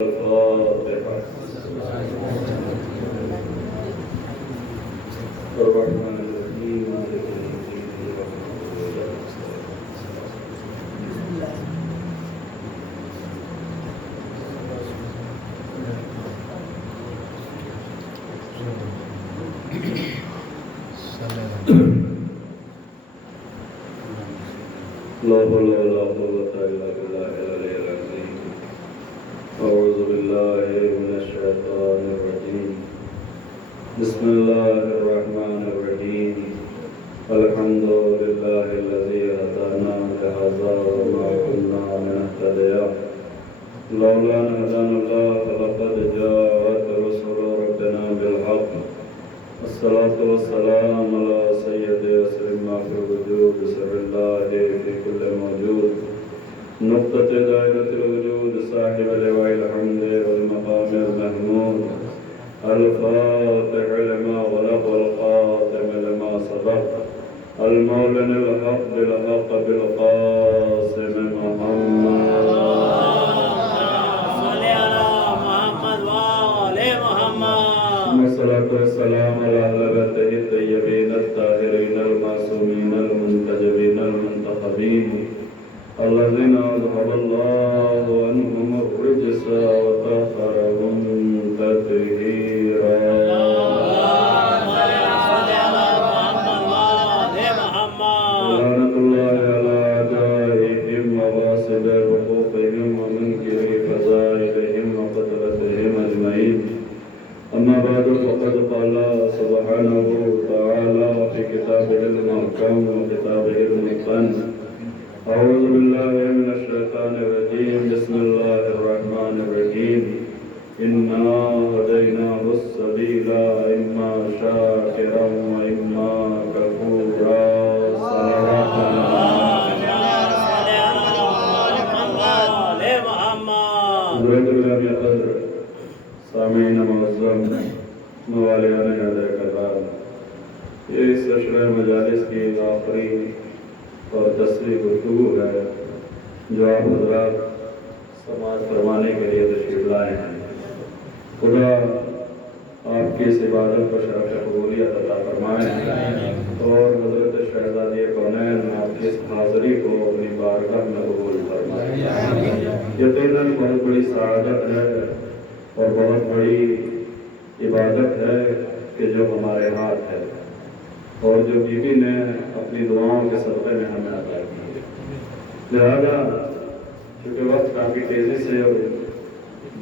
لا حول ولا قوة إلا بالله العلي العظيم. أعوذ بالله من الشيطان الرجيم. بسم الله الرحمن الرحيم. الحمد لله الذي هدانا لهذا وما كنا لنهتدي لولا أن هدانا الله لقد جاءت رسل ربنا بالحق. الصلاة والسلام على سيد أسر ما في الوجود سر الله في كل موجود نقطة دائرة الوجود صاحب لواء الحمد والمقام المحمود الفاتح لما غلق والخاتم لما سبق المولى الحق بالحق بالقاسم محمد والصلاة والسلام على أهل بيته الطيبين الطاهرين المعصومين المنتجبين المنتخبين الذين أذهب الله عنهم الرجس وطهرهم تطهيرا. لعنة الله على أعدائهم وغاصب حقوقهم ومنكر فضائلهم وقتلتهم أجمعين. أما بعد فقد قال سبحانه وتعالى في كتابه المحكم وكتابه المتقن. أعوذ بالله من الشيطان الرجيم. بسم الله الرحمن الرحيم. إنا هديناه السبيل إما شاكرا وإما كفورا. صلوات الله. سامعین معظم موالیان حضرت کرام، یہ اس عشرہ مجالس کی آخری اور 10ویں گفتگو ہے جو آپ حضرات سماعت فرمانے کے لیے تشریف لائے ہیں. خدا آپ کی اس عبادت کو شرف قبولیت عطا فرمائے اور حضرت شہزادی کونین آپ کی اس حاضری کو اپنی بارگاہ میں قبول فرمائے. یقیناً بہت بڑی سعادت ہے اور بہت بڑی عبادت ہے کہ جو ہمارے ہاتھ ہے اور جو بی بی نے اپنی دعاؤں کے صدقے میں ہمیں عطا کی ہے. لہذا چونکہ وقت کافی تیزی سے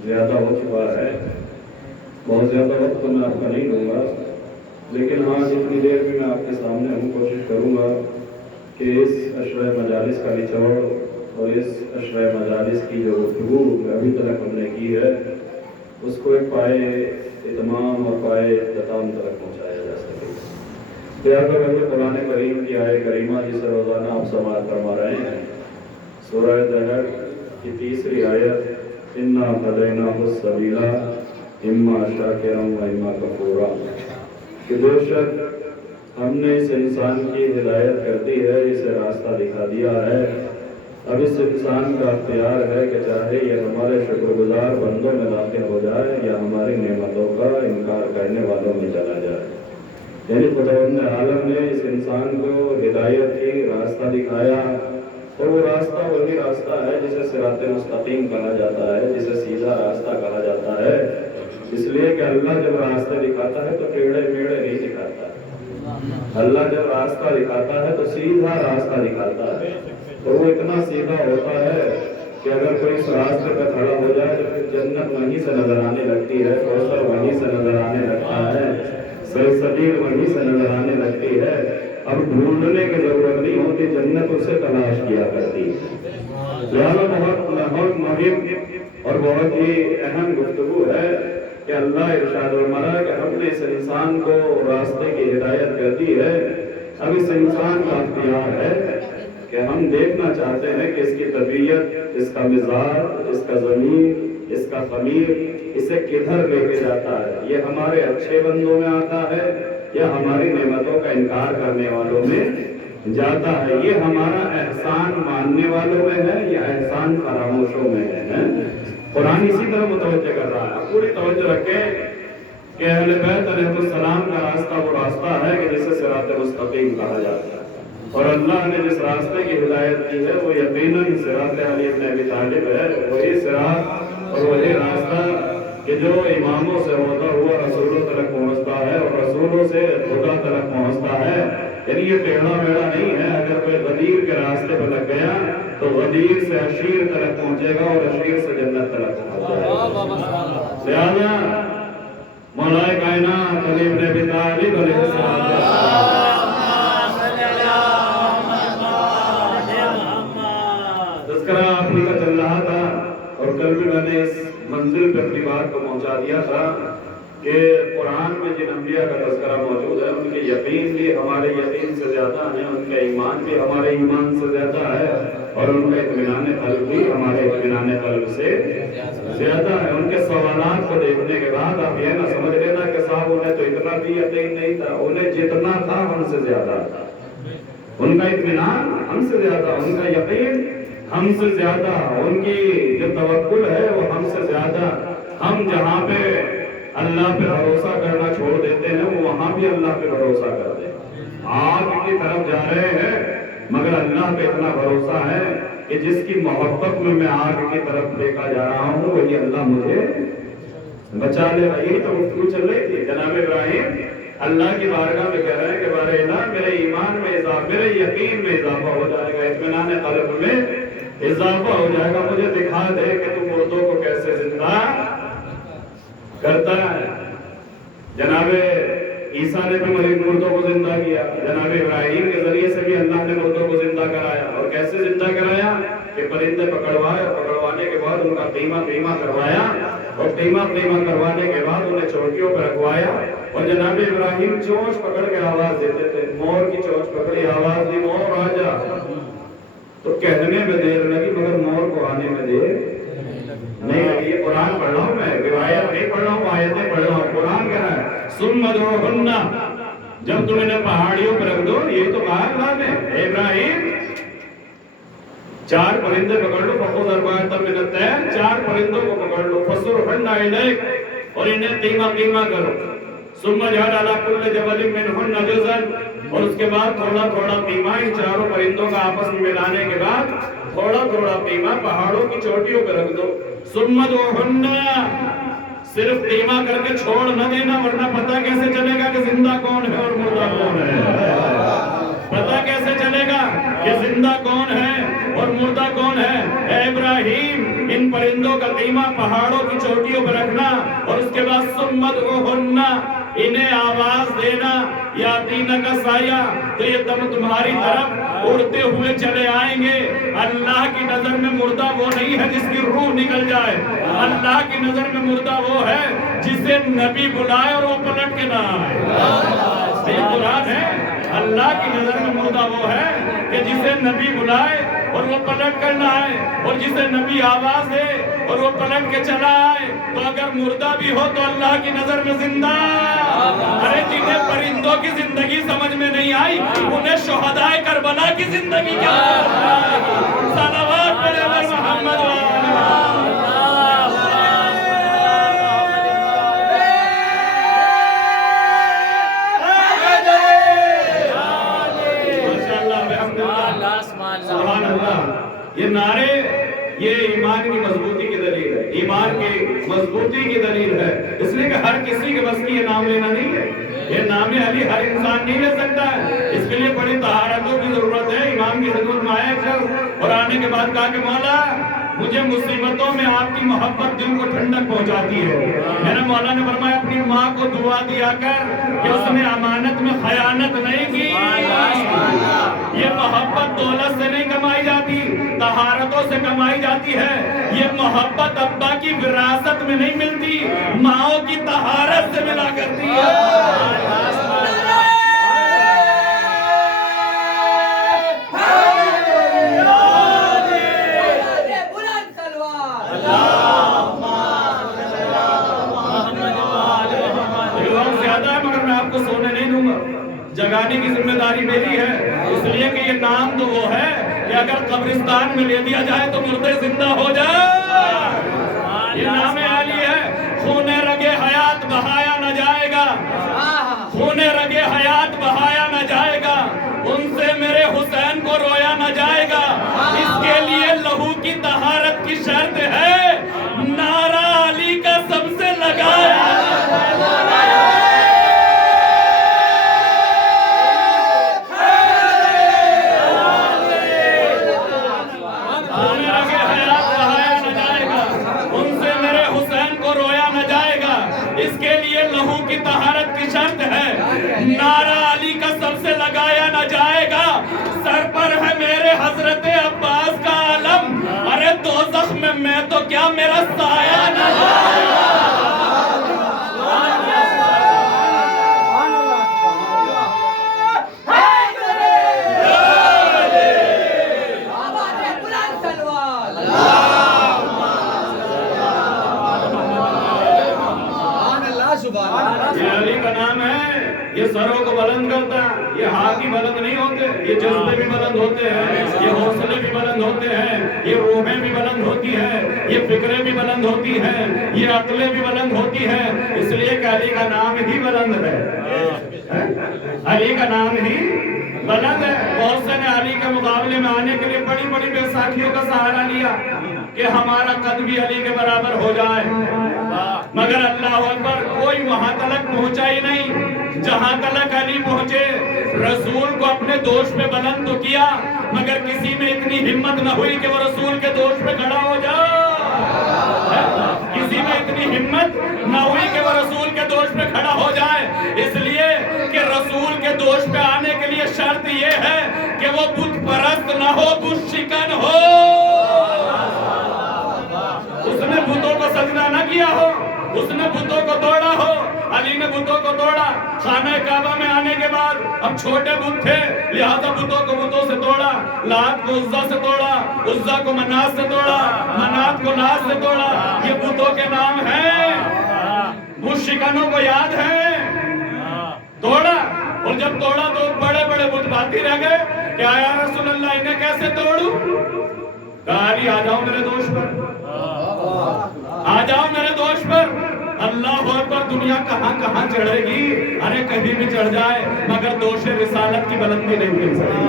زیادہ ہو چکا ہے، بہت زیادہ وقت تو میں آپ کا نہیں لوں گا، لیکن ہاں جتنی دیر بھی میں آپ کے سامنے ہوں کوشش کروں گا کہ اس عشرہ مجالس کا نچوڑ اور اس عشرہ مجالس کی جو گفتگو ابھی تک ہم نے کی ہے اس کو ایک پائے اتمام اور پائے اختتام تک پہنچایا جا سکے. لہٰذا وہی قرآن کریم کی آیت کریمہ جسے روزانہ آپ سماعت فرما رہے ہیں، سورہ دہر کی 3ری آیت، اِنَّا هَدَيْنَاهُ السَّبِيلَ إِمَّا شَاكِرًا وَإِمَّا كَفُورًا، کہ بے شک ہم نے اس انسان کی ہدایت کر دی ہے، اسے راستہ دکھا دیا ہے. اب اس انسان کا اختیار ہے کہ چاہے یہ ہمارے شکر گزار بندوں میں داخل ہو جائے یا ہماری نعمتوں کا انکار کرنے والوں میں چلا جائے. یعنی خداوند عالم نے اس انسان کو ہدایت کی، راستہ دکھایا، اور وہ راستہ وہی راستہ ہے جسے صراط مستقیم کہا جاتا ہے، جسے سیدھا راستہ کہا جاتا ہے. اس لیے کہ اللہ جب راستے دکھاتا ہے تو ٹیڑھے میڑھے نہیں دکھاتا. اللہ جب راستہ دکھاتا ہے تو سیدھا راستہ دکھاتا ہے، اور وہ اتنا سیدھا ہوتا ہے کہ اگر کوئی اس راستے پہ کھڑا ہو جائے تو پھر جنت وہیں سے نظر آنے لگتی ہے، کوثر وہیں سے نظر آنے لگتا ہے، سلسبیل وہیں سے نظر آنے لگتی ہے. اب ڈھونڈنے کی ضرورت نہیں ہوتی، جنت اسے تلاش کیا کرتی ہے. لہٰذا بہت مہم اور بہت ہی اہم گفتگو ہے کہ اللہ ارشاد فرمایا کہ ہم نے اس انسان کو راستے کی ہدایت کر دی ہے. اب اس انسان کا اختیار ہے کہ ہم دیکھنا چاہتے ہیں کہ اس کی طبیعت، اس کا مزاج، اس کا ضمیر، اس کا خمیر اسے کدھر لے کے جاتا ہے. یہ ہمارے اچھے بندوں میں آتا ہے یا ہماری نعمتوں کا انکار کرنے والوں میں جاتا ہے. یہ ہمارا احسان ماننے والوں میں ہے یا احسان فراموشوں میں ہے؟ قرآن اسی طرح متوجہ کر رہا ہے. پوری توجہ رکھیں کہ اہل بیت علیہ السلام کا راستہ وہ راستہ ہے کہ جسے صراط مستقیم کہا جاتا ہے، اور اللہ نے جس راستے کی ہدایت کی ہے وہ یقیناً صراط علی بن ابی طالب ہے. وہی صراط اور وہی راستہ کہ جو اماموں سے ہوتا ہوا رسولوں تک پہنچتا ہے اور رسولوں سے خدا تک پہنچتا ہے. یعنی یہ ٹیڑھا میڑھا نہیں ہے. اگر کوئی غدیر کے راستے پر لگ گیا تو غدیر سے عشیر تک پہنچے گا اور عشیر سے جنت تک پہنچے گا. لہذا مولا کائنات علی بن ابی طالب علیہ السلام تذکرہ اپنی کا چل رہا تھا، اور کل بھی میں نے اس منزل پہ اپنی بات کو پہنچا دیا تھا کہ قرآن میں جن انبیاء کا تذکرہ موجود ہے ان کے یقین بھی ہمارے یقین سے زیادہ ہے، ان کا ایمان بھی ہمارے ایمان سے زیادہ ہے، اور ان کا اطمینان قلب بھی ہمارے اطمینان قلب سے زیادہ ہے. ان کے سوالات کو دیکھنے کے بعد آپ یہ نہ سمجھ لینا کہ صاحب انہیں تو اتنا بھی یقین نہیں تھا. انہیں جتنا تھا ہم سے زیادہ تھا. ان کا اطمینان ہم سے زیادہ، ان کا یقین ہم سے زیادہ، ان کی جو توکل ہے وہ ہم سے زیادہ. ہم جہاں پہ اللہ پہ بھروسہ کرنا چھوڑ دیتے ہیں وہ وہاں بھی اللہ پہ بھروسہ کرتے ہیں. آگ کی طرف جا رہے ہیں مگر اللہ پہ اتنا بھروسہ ہے کہ جس کی محبت میں آگ کی طرف پھینکا جا رہا ہوں وہی اللہ مجھے بچا لے گا. یہی تو گفتگو چل رہی تھی. جناب ابراہیم اللہ کی بارگاہ میں کہہ رہے ہیں کہ بارے الہ میرے ایمان میں اضافہ، میرے یقین میں اضافہ ہو جائے گا، اطمینان قلب میں اضافہ ہو جائے گا. مجھے دکھا دے کہ تو مردوں کو کیسے زندہ کرتا ہے. جناب عیسیٰ نے بھی مردوں کو زندہ کیا. جناب ابراہیم کے ذریعے سے بھی اللہ نے مردوں کو زندہ کرایا. اور کیسے زندہ کرایا کہ پرندے پکڑوائے، پکڑوانے کے بعد ان کا قیمہ کروایا، اور قیمہ کروانے کے بعد انہیں چوٹیوں پر رکھوایا. اور جناب ابراہیم چونچ پکڑ کے آواز دیتے تھے. مور کی چونچ پکڑی، آواز دی مور آ جا. تو کہنے میں دیر لگی مگر مور کو آنے میں دیر نہیں لگی. یہ قرآن پڑھ رہا ہوں میں، روایت نہیں پڑھ رہا ہوں، آیتیں پڑھ رہا ہوں. قرآن کہہ رہا ہے ثم ادعوہن، جب تم انہیں پہاڑیوں پر رکھ دو. یہ تو کہا اللہ نے اے ابراہیم 4 پرندے پکڑ لو، فخذ اربعۃ من الطیر، 4 پرندوں کو پکڑ لو، فصرهن الیک، اور انہیں قیمہ کرو. ثم اجعل علی کل جبل منهن جزءا، اور اس کے بعد تھوڑا تھوڑا قیمہ ان 4 پرندوں کا آپس میں ملانے کے بعد تھوڑا تھوڑا قیمہ پہاڑوں کی چوٹیوں پہ رکھ دو. ثم ادعوہن، صرف قیمہ کر کے چھوڑ نہ دینا، ورنہ پتہ کیسے چلے گا کہ زندہ کون ہے اور مردہ کون ہے؟ پتہ کیسے چلے گا کہ زندہ کون ہے اور مردہ کون ہے؟ اے ابراہیم ان پرندوں کا قیمہ پہاڑوں کی چوٹیوں پر رکھنا، اور اس کے بعد ثم ادعوہن، انہیں آواز دینا. یاتینک سایہ، تو یہ دم تمہاری طرف اڑتے ہوئے چلے آئیں گے. اللہ کی نظر میں مردہ وہ نہیں ہے جس کی روح نکل جائے. اللہ کی نظر میں مردہ وہ ہے جسے نبی بلائے اور وہ پلٹ کے نہ آئے. یہ قرآن ہے. اللہ کی نظر میں مردہ وہ ہے کہ جسے نبی بلائے اور وہ پلٹ کر نہ آئے، اور جسے نبی آواز دے اور وہ پلٹ کے چلا آئے. تو اگر مردہ بھی ہو تو اللہ کی نظر میں زندہ. ارے جنہیں پرندوں کی زندگی سمجھ میں نہیں آئی انہیں شہدائے کربلا کی زندگی کیا صلوات پڑھے اور محمد سبحان اللہ. یہ نعرے یہ ایمان کی مضبوطی کی دلیل ہے، ایمان کی مضبوطی کی دلیل ہے. اس لیے کہ ہر کسی کے بس کی یہ نام لینا نہیں ہے. یہ نام علی ہر انسان نہیں لے سکتا ہے. اس کے لیے بڑی طہارتوں کی ضرورت ہے. امام کی خدمت میں آیا شخص اور آنے کے بعد کہا کہ مولا مجھے مصیبتوں میں آپ کی محبت دل کو ٹھنڈک پہنچاتی ہے. میرے مولا نے فرمایا اپنی ماں کو دعا دیا کر کہ اس نے امانت میں خیانت نہیں کی. یہ محبت دولت سے نہیں کمائی جاتی، طہارتوں سے کمائی جاتی ہے. یہ محبت ابا کی وراثت میں نہیں ملتی، ماؤں کی طہارت سے ملا کرتی ہے. جگانے کی ذمہ داری میری ہے، اس لیے کہ یہ نام تو وہ ہے کہ اگر قبرستان میں لے دیا جائے تو مردے زندہ ہو جائے۔ یہ نام علی ہے، خون رگے حیات بہایا نہ جائے گا، خون رگے حیات بہایا نہ جائے گا، ان سے میرے حسین کو رویا نہ جائے گا، اس کے لیے لہو کی طہارت کی شرط ہے، نعرہ علی کا سب سے لگایا۔ اس کے لیے لہو کی طہارت کی شرط ہے، نعرہ علی کا سب سے لگایا نہ جائے گا، سر پر ہے میرے حضرت عباس کا علم، ارے دوزخ میں تو کیا میرا سایہ نہ جائے گا۔ یہ علی کا نام ہے، یہ سروں کو بلند کرتا ہے، یہ ہاتھ ہی بلند نہیں ہوتے، یہ جذبے بھی بلند ہوتے ہیں، یہ حوصلے بھی بلند ہوتے ہیں، یہ روحیں بھی بلند ہوتی ہیں، یہ فکریں بھی بلند ہوتی ہیں، یہ عقلیں بھی بلند ہوتی ہیں، اس لیے کہ علی کا نام ہی بلند ہے، علی کا نام ہی بلند ہے۔ بہت سے نے علی کے مقابلے میں آنے کے لیے بڑی بڑی بیساکھیوں کا سہارا لیا کہ ہمارا قد بھی علی کے برابر ہو جائے، مگر اللہ اکبر کوئی وہاں تلک پہنچا ہی نہیں جہاں تلک علی پہنچے۔ رسول کو اپنے دوش پہ بلند تو کیا، مگر کسی میں اتنی ہمت نہ ہوئی کہ وہ رسول کے دوش پہ کھڑا ہو جائے، کسی میں اتنی ہمت نہ ہوئی کہ وہ رسول کے دوش پہ کھڑا ہو جائے، اس لیے کہ رسول کے دوش پہ آنے کے لیے شرط یہ ہے کہ وہ بت پرست نہ ہو، بت شکن ہو، اس نے بتوں کو سجدہ نہ کیا ہو، اس نے بتوں کو توڑا ہو۔ علی نے بتوں کو توڑا، خانہ کعبہ میں آنے کے بعد اب چھوٹے بت تھے لہذا بتوں کو بتوں سے توڑا، لات کو عزا سے توڑا، عزا کو منات سے توڑا، منات کو لات سے توڑا، یہ بتوں کے نام ہیں، بت شکنوں کو یاد ہے، توڑا، اور جب توڑا تو بڑے بڑے بت باقی رہ گئے کہ یا رسول اللہ انہیں کیسے توڑوں؟ کہا علی آ جاؤ میرے دوش پر، آ جاؤ میرے دوش پر۔ اللہ اکبر، دنیا کہاں کہاں چڑھے گی، ارے کہیں بھی چڑھ جائے مگر دوش رسالت کی بلندی نہیں مل سکتی،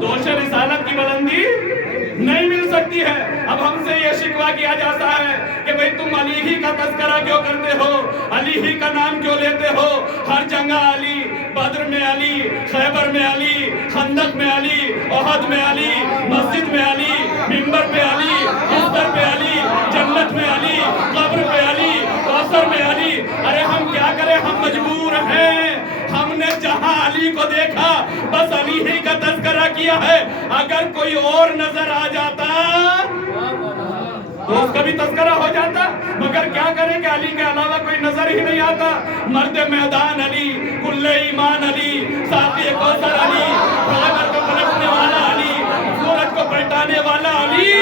دوش رسالت کی بلندی نہیں مل سکتی ہے۔ اب ہم سے یہ شکوہ کیا جاتا ہے کہ بھئی تم علی ہی کا تذکرہ کیوں کرتے ہو، علی ہی کا نام کیوں لیتے ہو، ہر جنگہ علی، بدر میں علی، خیبر میں علی، خندق میں علی، احد میں علی، مسجد میں علی، منبر پہ علی، بستر پہ علی، جنت میں علی، قبر پہ علی، کوثر میں علی۔ ارے ہم کیا کریں، ہم مجبور ہیں، ہم نے جہاں علی کو دیکھا بس علی ہی کا تذکرہ کیا ہے، اگر کوئی اور نظر آ جاتا تو اس کا بھی تذکرہ ہو جاتا، مگر کیا کریں کہ علی کے علاوہ کوئی نظر ہی نہیں آتا۔ مرد میدان علی، کل ایمان علی، ساقی کوثر علی، خیبر کو پلٹنے والا علی، سورج کو پلٹانے والا علی،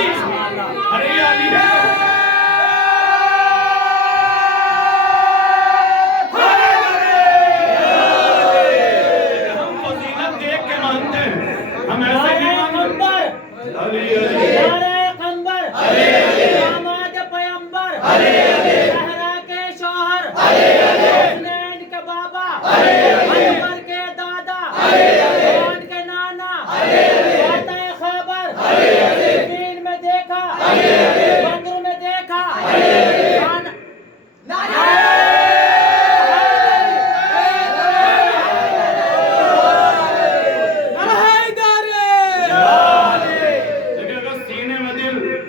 ارے علی ہے۔ ہم فضیلت دیکھ کے مانتے ہیں، ہم ایسے نہیں مانتے۔ علی علی زہرا کے شوہر، حسنین کے بابا، عمر کے دادا، عثمان کے نانا، فاتح خیبر، زمین میں دیکھا، بدر میں دیکھا،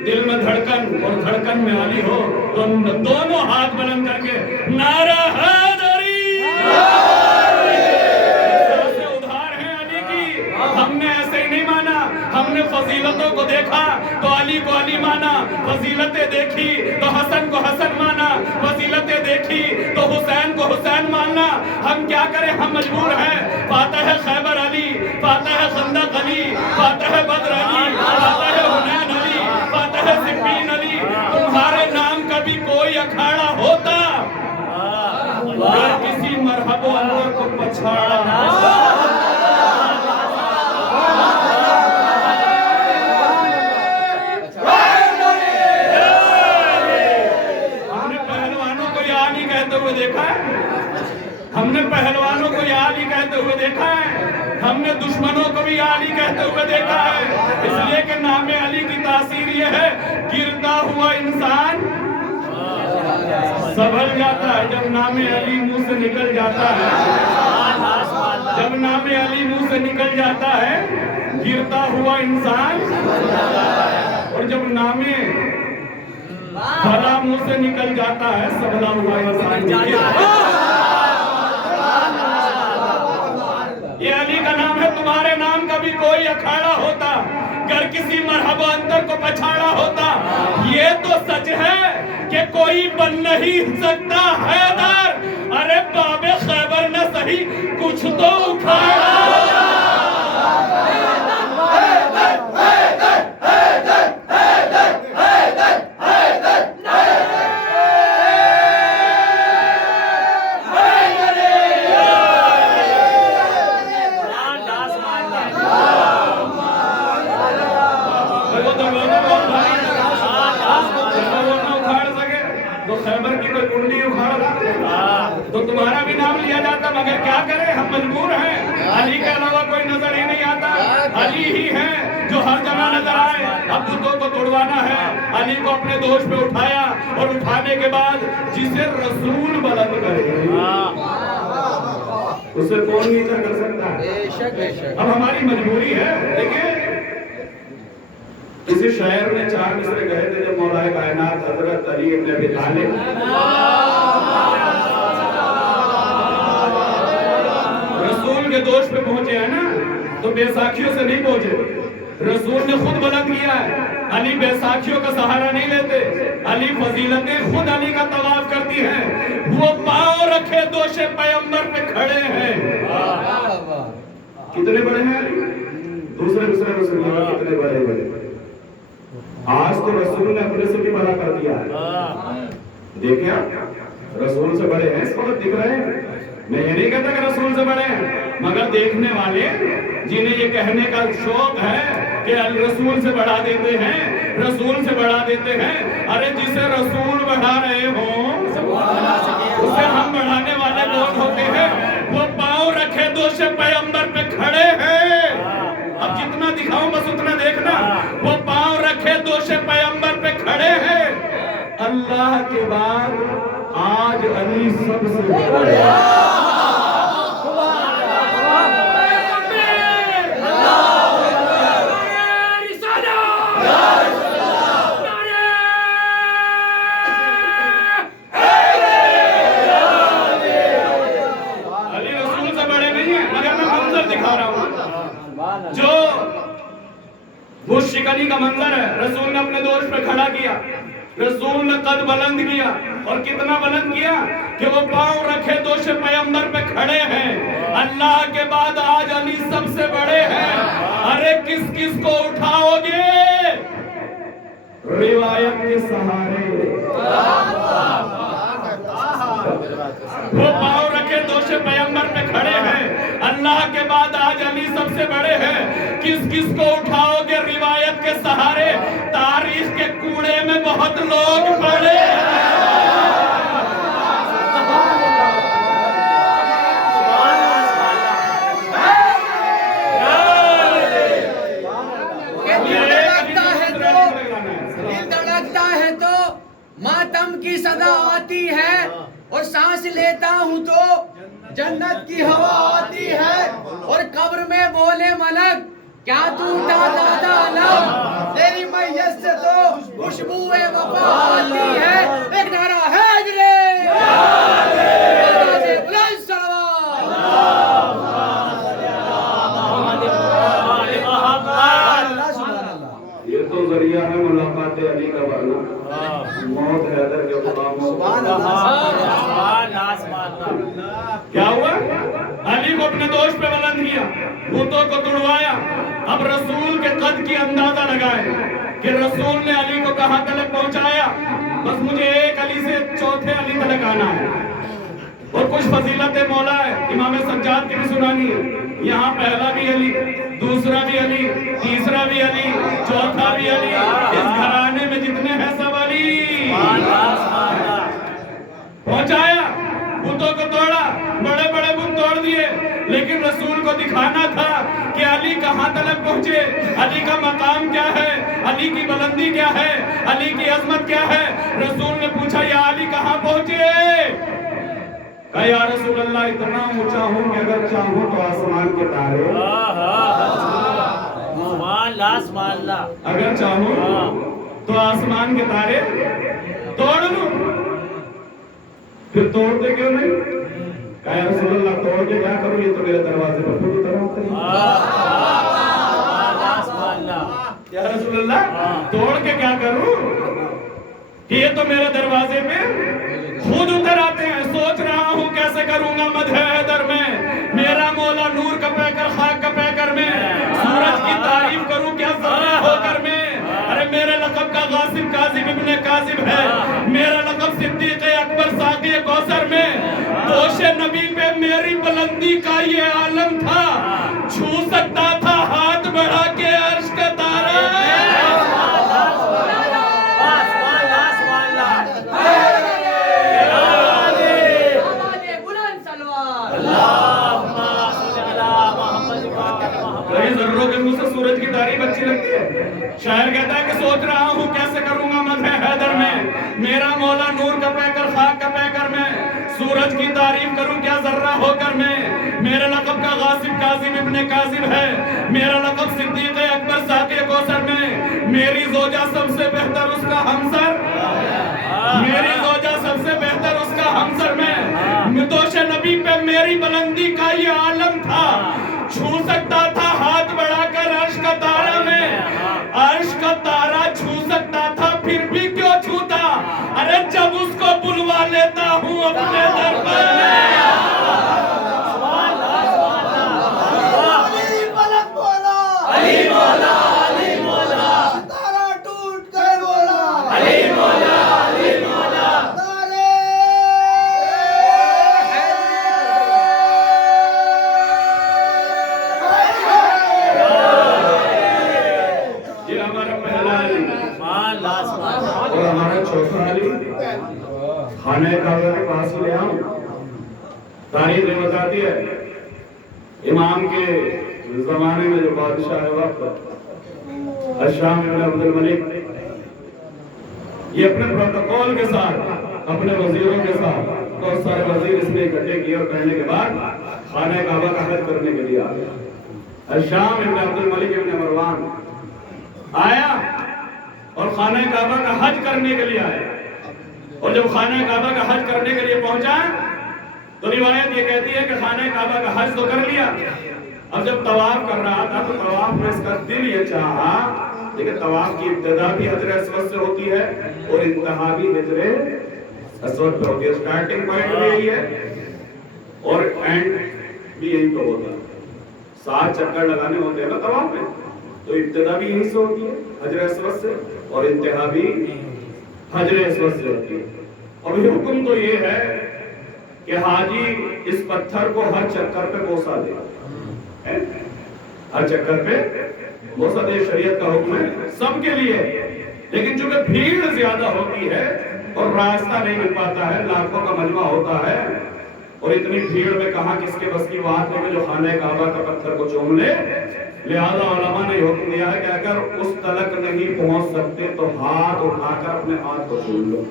دل میں دھڑکن اور دھڑکن میں علی ہو تو دونوں ہاتھ بلند کر کے نعرہ حیدری، سے ادھار ہے علی کی۔ ہم نے ایسے ہی نہیں مانا، ہم نے فضیلتوں کو دیکھا تو علی کو علی مانا، فضیلتیں دیکھی تو حسن کو حسن مانا، فضیلتیں دیکھی تو حسین کو حسین ماننا۔ ہم کیا کریں، ہم مجبور ہیں۔ فاتح خیبر علی، فاتح خندق علی، فاتح بدر علی، فاتح حنین علی، فاتح صفین علی، تمہارے نام کا بھی کوئی اکھاڑا ہوتا، اگر کسی مرحب و انور کو پچھاڑا کہتے ہوئے دیکھا ہے, ہم نے پہلوانوں کو یا علی کہتے ہوئے دیکھا ہے, ہم نے دشمنوں کو بھی یا علی کہتے ہوئے دیکھا ہے. اس لیے کہ نام علی کی تاثیر یہ ہے, گرتا ہوا انسان سنبھل جاتا ہے جب نام علی منہ سے نکل جاتا ہے. جب نام علی منہ سے نکل جاتا ہے گرتا ہوا انسان, اور جب نام بھلا منہ سے نکل جاتا ہے سنبھلا ہوا انسان. یہ علی کا نام ہے. تمہارے نام کا بھی کوئی اکھاڑا ہوتا, گر کسی مرحبا انتر کو پچھاڑا ہوتا. یہ تو سچ ہے کہ کوئی بن نہیں سکتا حیدر, ارے باب خیبر نہ سہی کچھ تو اکھاڑا. تو تمہارا بھی نام لیا جاتا, مگر کیا کریں ہم مجبور ہیں. علی کے علاوہ کوئی نظر ہی نہیں آتا. علی ہی ہے جو ہر جگہ نظر آئے. اب بتوں کو توڑوانا ہے, علی کو اپنے دوش پہ اٹھایا, اور اٹھانے کے بعد جسے رسول بلند کرے اسے کون نیچا کر سکتا ہے. اب ہماری مجبوری ہے. دیکھیں کسی شاعر نے 4 مصرے کہے تھے جب مولا کائنات حضرت علی ابن ابی طالب رسول کے دوش پہ پہنچے ہیں نا, تو بے ساکھیوں سے نہیں پہنچے. رسول نے خود بلند کیا ہے. علی بے ساکھیوں کا سہارا نہیں لیتے. علی فضیلتیں خود علی کا طواف کرتی ہیں. وہ پاؤں رکھے دوش پیغمبر پہ کھڑے ہیں. کتنے بڑے ہیں علی؟ دوسرے مصرے کتنے بڑے بڑے. آج تو رسول نے اپنے سے بھی بڑا کر دیا ہے. دیکھیں آپ رسول سے بڑے ہیں اس وقت دکھ رہے ہیں. میں یہ نہیں کہتا کہ رسول سے بڑے ہیں, مگر دیکھنے والے جنہیں یہ کہنے کا شوق ہے کہ رسول سے بڑھا دیتے ہیں, رسول سے بڑھا دیتے ہیں. ارے جسے رسول بڑھا رہے ہوں اسے ہم بڑھانے والے کون ہوتے ہیں؟ وہ پاؤں رکھے دوش پیغمبر پہ کھڑے ہیں. اب جتنا دکھاؤں بس اتنا دیکھنا. وہ پاؤں رکھے دوش پیغمبر پہ کھڑے ہیں. اللہ کے بعد آج علی سب سے بڑا ہے. شکنی کا منظر ہے. رسول نے اپنے دوش پہ کھڑا کیا, رسول نے قد بلند کیا, اور کتنا بلند کیا کہ وہ پاؤں رکھے دوش پیغمبر پہ کھڑے ہیں. اللہ کے بعد آج علی سب سے بڑے ہیں. ارے کس کس کو اٹھاؤ گے روایت کے سہارے؟ وہ پاؤں رکھے دوش پیغمبر پہ کھڑے ہیں. اللہ کے بعد آج علی سب سے بڑے ہیں. کس کس کو اٹھاؤ گے روایت کے سہارے؟ تاریخ کے کوڑے میں بہت لوگ پڑے ہیں. ماتم کی صدا آتی ہے, اور سانس لیتا ہوں تو جنت کی ہوا آتی ہے. اور قبر میں بولے ملک کیا ٹوٹا دادا علم, تیری میت سے تو خوشبو وفا آتی ہے. ایک نعرہ حیدرے بلند صلوات. یہ تو ذریعہ ہے ملاقات علی کا بنا. موت حیدر کے غلاموں. کیا ہوا؟ علی کو اپنے دوش پہ بلند کیا, بتوں کو توڑوایا. اب رسول کے قد کی اندازہ لگائے کہ رسول نے علی کو کہاں تلک پہنچایا. بس مجھے ایک علی سے چوتھے علی تلک آنا ہے. اور کچھ فضیلت مولا ہے امام سجاد کی بھی سنانی ہے. یہاں پہلا بھی علی, دوسرا بھی علی, تیسرا بھی علی, چوتھا بھی علی. اس گھرانے میں جتنے ہیں سب علی. پہنچایا. دکھانا تھا کہ علی کہاں تلک پہنچے، علی کا مقام کیا ہے، علی کی بلندی کیا ہے، علی کی عظمت کیا ہے۔ رسول نے پوچھا یا علی کہاں پہنچے؟ کہا یا رسول اللہ اتنا اونچا ہوں کہ اگر چاہوں تو آسمان کے تارے، اگر چاہوں تو آسمان کے تارے توڑ لوں۔ پھر توڑتے کیوں نہیں؟ کہا یا رسول اللہ توڑ کے کیا کروں، یہ تو میرے دروازے پر خود اتر آتے ہیں۔ یا رسول اللہ توڑ کے کیا کروں کہ یہ تو میرے دروازے پہ خود اتر آتے ہیں۔ سوچ رہا ہوں کیسے کروں گا مدح حیدر میں، میرا مولا نور کا پیکر خاک کا پیکر میں، سورج کی تعریف کروں کیا ذرہ ہو کر میں۔ ارے میرے لقب کا غاصب کاظم ابن کاظم ہے، میرا لقب صدیق اکبر ساقی کوثر میں۔ دوش نبی پہ میری بلندی کا یہ عالم تھا، چھو سکتا تھا ہاتھ بڑھا کے عرش کا تارا۔ ذروں کے منہ سے سورج کی تعریف اچھی لگتی ہے۔ شاعر کہتا ہے کہ سوچ رہا ہوں کیسے کروں گا مدح حیدر میں، میرا مولا نور کا پیکر خاک کا پیکر میں، سورج کی تعریف کروں کیا ذرہ ہو کر میں۔ میرے لقب کا غاصب کاظم ابن کاظم ہے، میرا لقب صدیق اکبر ساقی کوثر میں۔ میری زوجہ سب سے بہتر اس کا ہمسر، میری زوجہ سب سے بہتر اس کا ہمسر میں۔ دوش نبی پہ میری بلندی کا یہ عالم تھا، چھو سکتا تھا ہاتھ بڑھا کر عرش کا تارا میں۔ عرش کا تارا چھو سکتا تھا پھر بھی کیوں چھوتا، ارے جب اس کو بلوا لیتا ہوں اپنے در پر۔ علی ملک مولا، علی مولا، علی مولا، ستارہ ٹوٹ کر بولا، علی مولا، علی مولا، تارے یہ ہمارا پہلا علی اور ہمارا چوتھا علی خانہ کعبہ کے پاس لے آؤں۔ تاریخ یہ بتاتی ہے امام کے زمانے میں جو بادشاہ وقت الشام ابن عبد الملک، یہ اپنے پروٹوکول کے ساتھ اپنے وزیروں کے ساتھ بہت سارے وزیر اس میں اکٹھے کیے اور کہنے کے بعد خانہ کعبہ کا حج کرنے کے لیے آ گیا۔ الشام ابن عبد الملک ابن مروان آیا اور خانہ کعبہ کا حج کرنے کے لیے آیا، اور جب خانہ کعبہ کا حج کرنے کے لیے پہنچا تو روایت یہ کہتی ہے کہ خانہ کعبہ کا حج تو کر لیا، اب جب طواف کر رہا تھا تو طواف میں اس کا دل یہ چاہا، لیکن طواف کی ابتدا بھی حجر اسود سے ہوتی ہے اور انتہا بھی حجر اسود پہ ہوتی ہے، سٹارٹنگ پوائنٹ بھی یہی ہے اور اینڈ بھی یہی پہ ہوتا ہے۔ 7 چکر لگانے ہوتے ہیں نا طواف میں، تو ابتدا بھی یہیں سے ہوتی ہے حجر اسود سے اور انتہا بھی حجر اسود سے ہوتی ہے۔ اور یہ حکم تو یہ ہے کہ حاجی اس پتھر کو ہر چکر پہ بوسہ دے، ہر چکر پہ بوسہ دے، شریعت کا حکم ہے سب کے لیے۔ لیکن چونکہ بھیڑ زیادہ ہوتی ہے اور راستہ نہیں مل پاتا ہے، لاکھوں کا مجمع ہوتا ہے اور اتنی بھیڑ میں کہاں کس کے بس کی بات ہے کہ جو خانہ کعبہ کا پتھر کو چوم لے، لہذا علماء نے حکم دیا ہے کہ اگر اس تلک نہیں پہنچ سکتے تو ہاتھ اٹھا کر اپنے ہاتھ کو چوم لو۔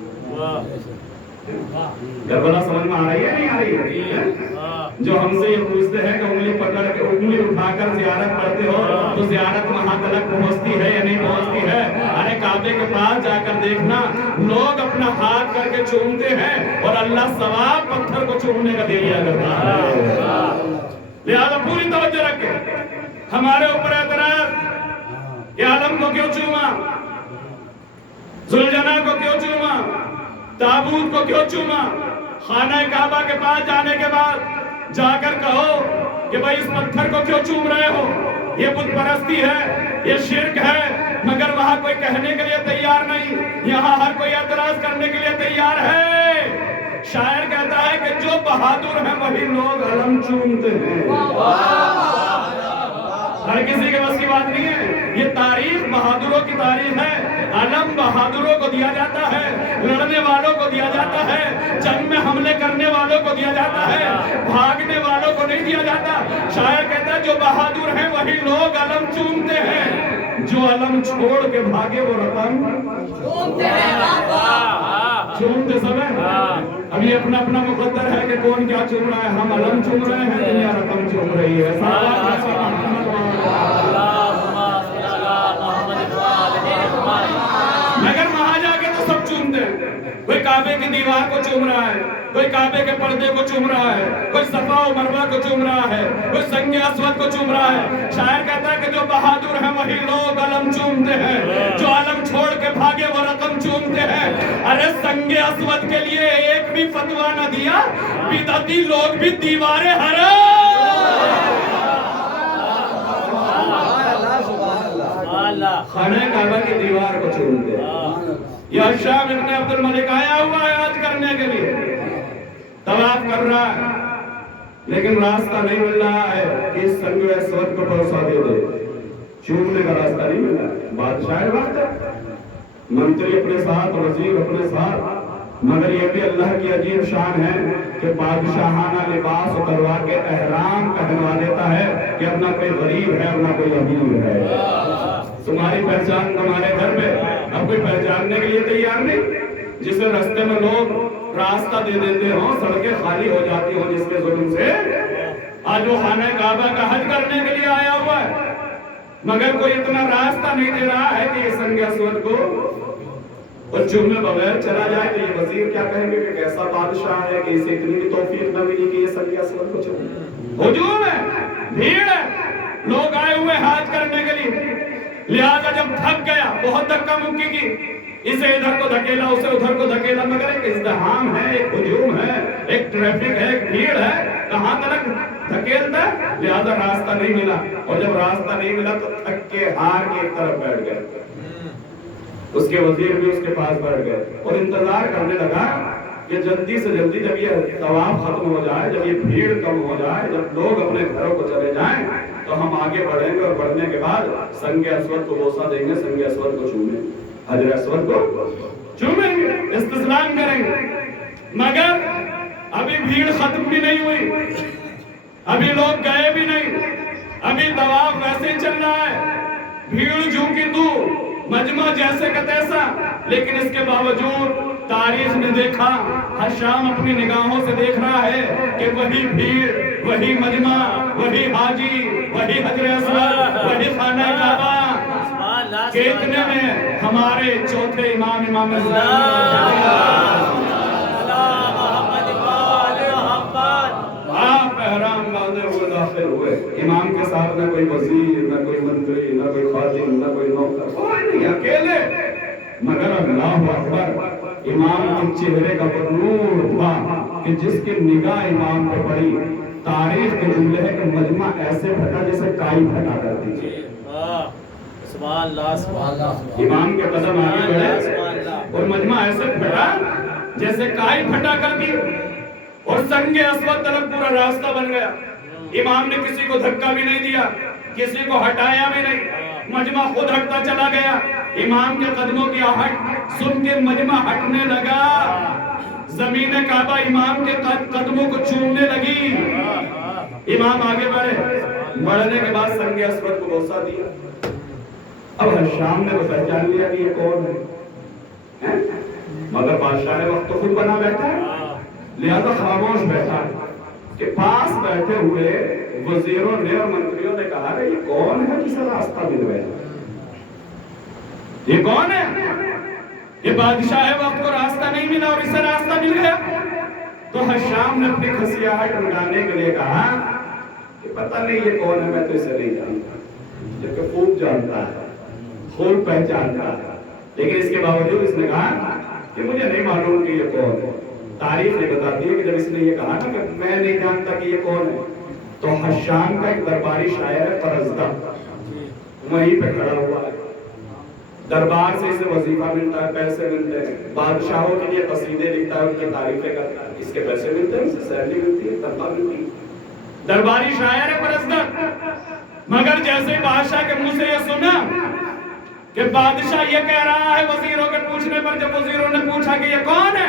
کربلا سمجھ میں آ رہی ہے نہیں آ رہی ہے؟ جو ہم سے یہ پوچھتے ہیں کہ انگلی پکڑ کے انگلی اٹھا کر زیارت پڑھتے ہو تو زیارت وہاں تلک پہنچتی ہے یا نہیں پہنچتی ہے؟ ارے کعبے کے پاس جا کر دیکھنا، لوگ اپنا ہاتھ کر کے چومتے ہیں اور اللہ ثواب پتھر کو چومنے کا دے دیا کرتا ہے۔ لہذا پوری توجہ رکھیں، ہمارے اوپر اعتراض کہ عالم کو کیوں چوما، ذوالجلال کو کیوں چوما، تابوت کو کیوں چوما؟ خانہ کعبہ کے پاس جانے کے بعد جا کر کہو کہ بھائی اس پتھر کو کیوں چوم رہے ہو، یہ بت پرستی ہے، یہ شرک ہے، مگر وہاں کوئی کہنے کے لیے تیار نہیں، یہاں ہر کوئی اعتراض کرنے کے لیے تیار ہے۔ شاعر کہتا ہے کہ جو بہادر ہیں وہی لوگ علم چومتے ہیں۔ ہر کسی کے بس کی بات نہیں ہے، یہ تاریخ بہادروں کی تاریخ ہے۔ علم بہادروں کو دیا جاتا ہے، لڑنے والوں کو دیا جاتا ہے، جنگ میں حملے کرنے والوں کو کو دیا جاتا ہے، بھاگنے والوں کو نہیں دیا جاتا۔ شاعر کہتا ہے جو بہادر ہیں وہی لوگ علم چومتے ہیں، جو علم چھوڑ کے بھاگے وہ رقم چومتے ہیں بابا۔ چومتے سب ہیں۔ ابھی اپنا اپنا مقدر ہے کہ کون کیا چوم رہا ہے، ہم علم چوم رہے ہیں، دنیا رقم چوم رہی ہے۔ مگر وہاں جا کے تو سب چومتے ہیں۔ کوئی کعبے کی دیوار کو چوم رہا ہے، کوئی کعبے کے پردے کو چوم رہا ہے، کوئی صفا و مروہ کو چوم رہا ہے، کوئی سنگ اسود کو چوم رہا ہے۔ شاعر کہتا ہے کہ جو بہادر ہیں وہی لوگ علم چومتے ہیں، جو علم چھوڑ کے بھاگے وہ رقم چومتے ہیں۔ ارے سنگ اسود کے لیے ایک بھی فتویٰ نہ دیا، بدعتی لوگ بھی دیواریں خانہ کعبہ کی دیوار کو چومتے ہیں۔ یہ شاہ ابن عبد الملک آیا ہوا ہے آج کرنے کے لیے، طواف کر رہا ہے، لیکن راستہ نہیں مل رہا ہے کہ اس سنگ اسود کو پروسا دے دے۔ چومنے کا راستہ نہیں مل رہا ہے۔ بادشاہ وقت ہے، منتری اپنے ساتھ، وزیر اپنے ساتھ، مگر یہ بھی اللہ کی عجیب شان ہے کہ بادشاہانہ لباس اتروا کے احرام پہنوا دیتا ہے کہ اپنا کوئی غریب ہے، اپنا کوئی امیر ہے۔ تمہاری پہچان تمہارے گھر میں، اب کوئی پہچاننے کے لیے تیار نہیں۔ جسے راستے میں لوگ راستہ دے دیتے ہوں، سڑکیں خالی ہو جاتی ہوں جس کے ظلم سے، آج وہ خانہ کعبہ کا حج کرنے کے لیے آیا ہوا ہے، مگر کوئی اتنا راستہ نہیں دے رہا ہے کہ یہ سنگ اسود کو اور چومے بغیر چلا جائے۔ تو یہ وزیر کیا کہیں گے کہ کیسا بادشاہ ہے کہ اسے اتنی بھی توفیق نہ ملی کہ یہ سنگ اسود کو چومے۔ ہجوم ہے، بھیڑ ہے، لوگ آئے ہوئے حج کرنے کے لیے، لہذا جب تھک گیا، بہت دھکا مکی کی، اسے ادھر کو دھکیلا، اسے ادھر کو دھکیلا، مگر ایک ازدحام ہے، ایک ہجوم ہے، ایک ٹریفک ہے، ایک بھیڑ ہے، کہاں تک دھکیلتا ہے، لہذا راستہ نہیں ملا۔ اور جب راستہ نہیں ملا تو تھک کے ہار کے ایک طرف بیٹھ گئے، اس کے وزیر بھی اس کے پاس بیٹھ گئے اور انتظار کرنے لگا کہ جلدی سے جلدی جب یہ طواف ختم ہو جائے، جب یہ بھیڑ کم ہو جائے، جب لوگ اپنے گھروں کو چلے جائیں تو ہم آگے بڑھیں گے، اور بڑھنے کے بعد سنگ اسود کو بوسہ دیں گے، سنگ اسود کو چومیں گے، حجر اسود کو چومیں گے، استسلام کریں گے۔ مگر ابھی بھیڑ ختم بھی نہیں ہوئی، ابھی لوگ گئے بھی نہیں، ابھی طواف ویسے ہی چل رہا ہے، بھیڑ جو کی تو، مجمع جیسے کا تیسا، لیکن اس کے باوجود تاریخ نے دیکھا، حشام اپنی نگاہوں سے دیکھ رہا ہے کہ وہی بھیڑ، وہی مجمع، وہی حاجی، وہی حجر اسود، وہی خانہ کعبہ، کہ اتنے میں ہمارے چوتھے امام آپ احرام باندھے ہوئے داخل ہوئے۔ امام کے ساتھ نہ کوئی وزیر، نہ کوئی منتری، نہ کوئی خادم، نہ کوئی نوکر، کوئی نہیں، اکیلے۔ مگر اللہ اکبر، امام کے چہرے کا وہ نور ہوا کہ جس کی نگاہ امام پہ پڑی، تاریخ کے جملے ہے کہ مجمع ایسے پھٹا جیسے کائی پھٹا کرتی تھی۔ سبحان اللہ، سبحان اللہ۔ امام کے قدم آگے بڑھے اور مجمع ایسے پھٹا جیسے کائی پھٹا کرتی، اور سنگ اسود طرف پورا راستہ بن گیا۔ امام نے کسی کو دھکا بھی نہیں دیا، کسی کو ہٹایا بھی نہیں، مجمع خود ہٹتا چلا گیا۔ امام کے قدموں کی آہٹ سن کے مجمع ہٹنے لگا، زمین کعبہ امام کے قدموں کو چومنے لگی۔ امام آگے بڑھے، بڑھنے کے بعد سنگ اسود کو بوسہ دیا۔ اب حشام نے تو پہچان لیا کہ یہ کون ہے، مگر بادشاہ وقت تو خود بنا بیٹھا ہے، لہذا خاموش بیٹھا ہے کہ پاس بیٹھے ہوئے وزیروں نے اور منتریوں نے کہا کہ یہ کون ہے جسے راستہ مل گیا، یہ کون ہے؟ یہ بادشاہ وقت کو راستہ نہیں ملا اور اسے راستہ مل گیا۔ تو حشام نے اپنی خصیاحت مٹانے کے لیے کہا کہ پتہ نہیں یہ کون ہے، میں تو اسے نہیں جانتا، جبکہ خوب جانتا ہے، خوب پہچانتا ہے، لیکن اس کے باوجود اس نے کہا کہ مجھے نہیں معلوم کہ یہ کون ہے۔ تاریخ نے بتاتی ہے کہ جب اس نے یہ کہا نا کہ میں نہیں جانتا کہ یہ کون ہے، تو حشام کا ایک درباری شاعر ہے پرزدہ، وہیں پہ کھڑا ہوا ہے، دربار سے اسے وظیفہ ملتا ہے، پیسے ملتے ہیں، بادشاہوں کے لیے قصیدے لکھتا ہے، ان کی تعریفیں کرتا ہے، اس کے پیسے ملتے ہیں، اسے سیلری ملتی ہے، تنخواہ ملتی ہے، درباری شاعر ہے پرزدہ۔ مگر جیسے بادشاہ کے منہ سے یہ سنا کہ بادشاہ یہ کہہ رہا ہے وزیروں کے پوچھنے پر، جب وزیروں نے پوچھا کہ یہ کون ہے،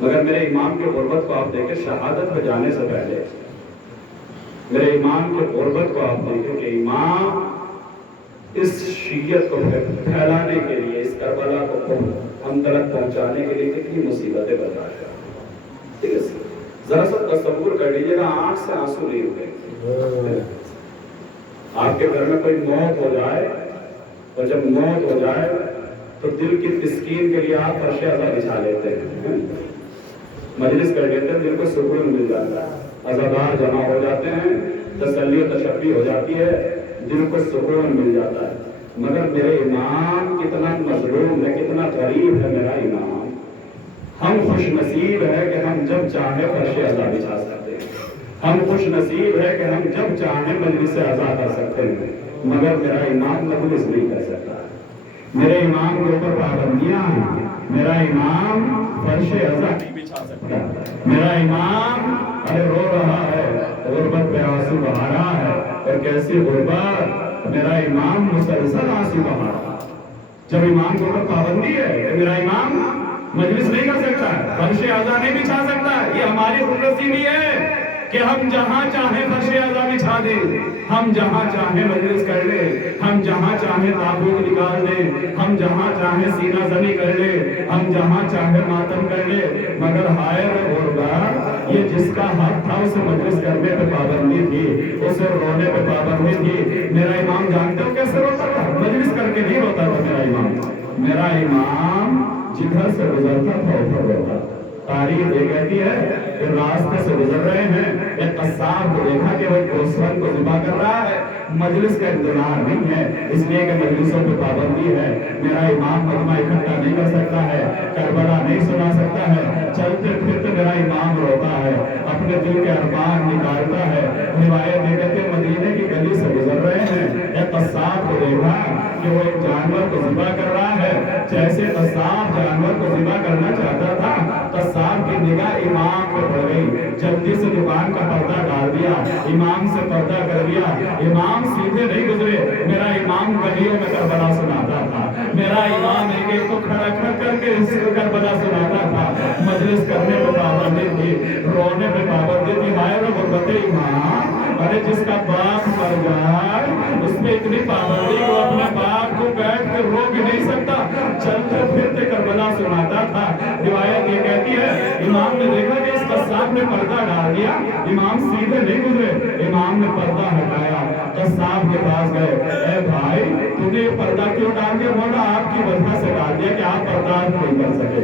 مگر میرے امام کے غربت کو آپ دیکھیں، شہادت پہ جانے سے پہلے میرے امام کے غربت کو آپ دیکھیں کہ امام اس شیعت کو پھیلانے کے لیے، اس کربلا کو ہم تک پہنچانے کے لیے کتنی مصیبتیں برداشت کریں۔ ٹھیک ہے، ذرا سا تصور کر لیجیے گا، آنکھ سے آنسو نہیں ہوتے۔ آپ کے گھر میں کوئی موت ہو جائے، اور جب موت ہو جائے تو دل کی تسکین کے لیے آپ فرش عزا بچھا لیتے ہیں، مجلس کر لیتے ہیں، دل کو سکون مل جاتا ہے، عزادار جمع ہو جاتے ہیں، تسلی و تشفی ہو جاتی ہے، دل کو سکون مل جاتا ہے۔ مگر میرے امام کتنا مظلوم ہے، کتنا غریب ہے میرا امام۔ ہم خوش نصیب ہے کہ ہم جب چاہیں فرش عزا بچھا سکتے ہیں، ہم خوش نصیب ہے کہ ہم جب چاہیں مجلس عزا کر سکتے ہیں، مگر میرا امام مجلس نہیں کر سکتا۔ میرے امام کے اوپر پابندیاں ہیں، میرا امام فرش عزا نہیں بچھا سکتا، میرا امام رو رہا ہے، غربت پہ آنسو بہا رہا ہے، اور کیسی غربت، میرا امام مسلسل آنسو بہا رہا ہے۔ جب امام کے اوپر پابندی ہے کہ میرا امام مجلس نہیں کر سکتا، فرش عزا نہیں بچھا سکتا، یہ ہماری خوش نصیبی ہے کہ ہم جہاں چاہیں فرش عزا بچھا دیں، ہم جہاں چاہیں مجلس کر لیں، ہم جہاں چاہیں تابوت نکال دیں، ہم جہاں چاہیں سینہ زنی کر لیں، ہم جہاں چاہیں ماتم کر لیں، مگر ہائے غربت، یہ جس کا حق تھا اسے مجلس کرنے پہ پابندی تھی، اسے رونے پہ پابندی تھی۔ میرا امام جانتے ہو کیسے روتا تھا؟ مجلس کر کے نہیں روتا تھا میرا امام۔ میرا امام جدھر سے گزرتا تھا ادھر روتا تھا۔ تاریخ یہ کہتی ہے کہ راستے سے گزر رہے ہیں، ایک قصاب کو دیکھا کہ وہ گوسفند کو ذبح کر رہا ہے، مجلس کا انتظار نہیں ہے، اس لیے کہ مجلسوں پہ پابندی ہے۔ میرا امام مجمع اکٹھا نہیں کر سکتا ہے، کربلا نہیں سنا سکتا ہے، چلتے پھرتے میرا امام روتا ہے، اپنے دل کے ارمان نکالتا ہے۔ روایت یہ کہتے ہیں مدینے کی گلی سے گزر رہے ہیں، ایک قصاب کو دیکھا کہ وہ ایک جانور کو ذبح کر رہا ہے، جیسے قصاب جانور کو ذبح کرنا چاہتا تھا، قصاب کی نگاہ امام پہ پڑ گئی، جلدی سے دکان کا پردہ ڈال دیا، امام سے پردہ کر دیا۔ امام سیدھے نہیں گزرے، میرا امام گلیوں میں کربلا سناتا تھا، میرا امام ایک ایک کو کھڑا کر کے اس کو کربلا سناتا تھا۔ مجلس کرنے پہ پابندی تھی، رونے پہ پابندی تھی۔ ہائے رے غربت امام، ارے جس کا باپ مر جائے اس میں اتنی پابندی کو اپنے باپ کو بیٹھ کے رو بھی نہیں سکتا، چلتے پھرتے کربلا سناتا تھا۔ روایت یہ کہتی ہے امام نے دیکھا کہ اس قصاب نے پردہ ڈال دیا، امام سیدھے نہیں گزرے، امام نے پردہ ہٹایا، قصاب کے پاس گئے، اے بھائی تو نے یہ پردہ کیوں ڈال دیا؟ مولا آپ کی وجہ سے ڈال دیا کہ آپ برداشت نہیں کر سکے۔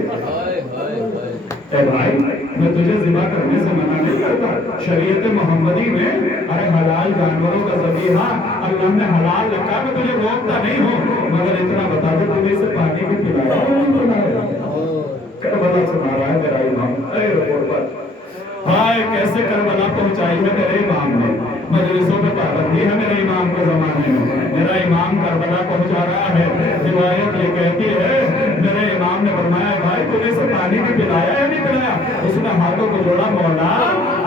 اے بھائی میں تجھے ذبح کرنے سے منع نہیں کرتا، شریعت محمدی میں ارے حلال جانوروں کا ذبیحہ اللہ نے حلال رکھا، میں تجھے روکتا نہیں ہوں، مگر اتنا بتا دو تمہیں اسے پانی بھی پلایا نہیں پلایا؟ کربلا سنا رہا ہے میرا امام۔ اے غربت، ہائے کیسے کربلا پہنچائی ہے میرے امام نے۔ مجلسوں پہ پابندی ہے میرے امام کے زمانے میں، میرا امام کربلا پہنچا رہا ہے۔ روایت یہ کہتی ہے میرے امام نے فرمایا بھائی تو نے اسے پانی بھی پلایا یا نہیں پلایا؟ اس نے ہاتھوں کو جوڑا، مولا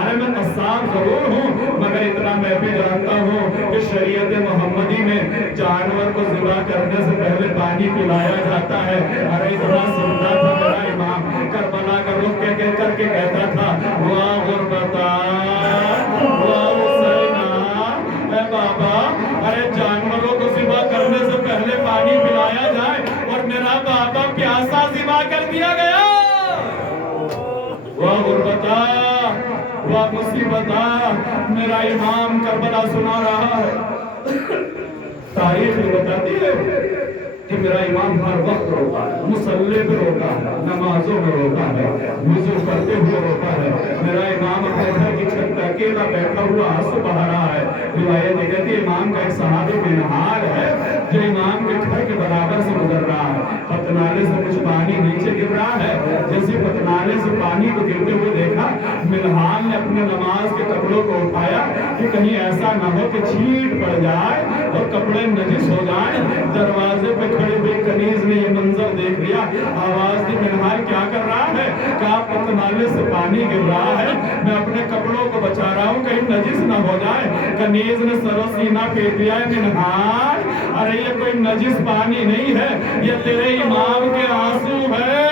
ارے میں قصاب ضرور ہوں مگر اتنا میں بھی جانتا ہوں کہ شریعت محمدی میں جانور کو ذبح کرنے سے پہلے پانی پلایا جاتا ہے۔ ارے اتنا سنتا تھا میرا امام، کربلا کا رخ کر کے کہتا تھا واہ غربتا واہ حسینہ، اے بابا ارے جانوروں کو ذبح کرنے سے پہلے پانی پلایا جائے اور میرا بابا پیاسا ذبح کر دیا گیا۔ واہ غربتا واہ مصیبتا، میرا امام کربلا سنا رہا ہے۔ تاریخ بتاتی ہے کہ میرا امام ہر وقت روتا ہے، مصلی پہ روتا ہے، نمازوں میں روتا ہے، وضو کرتے ہوئے روتا ہے۔ میرا امام اپنے گھر کی چھت پہ اکیلا بیٹھا ہوا آنسو بہا رہا ہے۔ روایت یہ کہتی ہے امام کا ایک صحابی منہار ہے جو امام کے گھر کے برابر سے گزر رہا ہے، پتنالے سے کچھ پانی نیچے گر رہا ہے، جیسے پتنالے سے پانی کو گرتے ہوئے دیکھا، منہار نے اپنے نماز کے کپڑوں کو اٹھایا کہ کہیں ایسا نہ ہو کہ چھینٹ پڑ جائے اور کپڑے نجس ہو جائیں۔ دروازے پہ کھڑی ہوئی کنیز نے یہ منظر دیکھ لیا، آواز دی منہار کیا کر رہا ہے؟ کہا پتنالے سے پانی گر رہا ہے، میں اپنے کپڑوں کو بچا رہا ہوں کہیں نجس نہ ہو جائے۔ کنیز نے سر و سینہ پھیر دیا، منہار ارے یہ کوئی نجس پانی نہیں ہے، یہ تیرے امام کے آنسو ہے،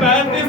35